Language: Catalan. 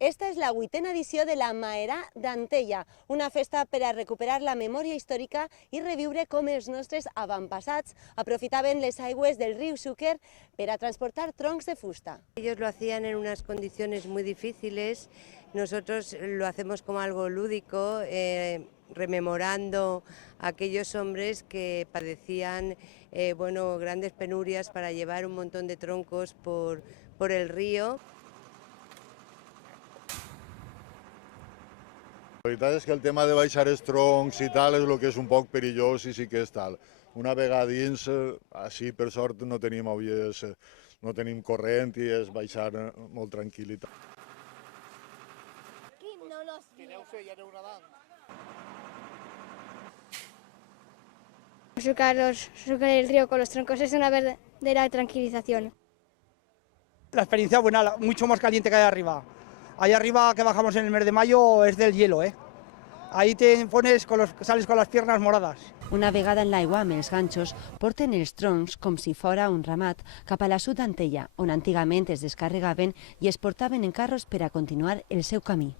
Esta és la 8a edició de la Maerà d'Antella, una festa per a recuperar la memòria històrica i reviure com els nostres avantpassats aprofitaven les aigües del riu Xúquer per a transportar troncs de fusta. Ellos lo hacían en unas condiciones muy difíciles, nosotros lo hacemos como algo lúdico, rememorando a aquellos hombres que padecían grandes penurias para llevar un montón de troncos por el río. La veritat és que el tema de baixar els troncs i tal és el que és un poc perillós i sí que és tal. Una vegada dins, així per sort no tenim avies, no tenim corrent i és baixar molt tranquil·litat. Surcar el río con los troncos es una verdadera tranquilización. La experiencia buena, mucho más caliente que allá arriba. Allá arriba que bajamos en el mes de mayo es del hielo, Ahí te pones, sales con las piernas moradas. Una vegada en l'aigua amb els ganxos porten els troncs com si fora un ramat cap a la sud d'Antella, on antigament es descarregaven i es portaven en carros per a continuar el seu camí.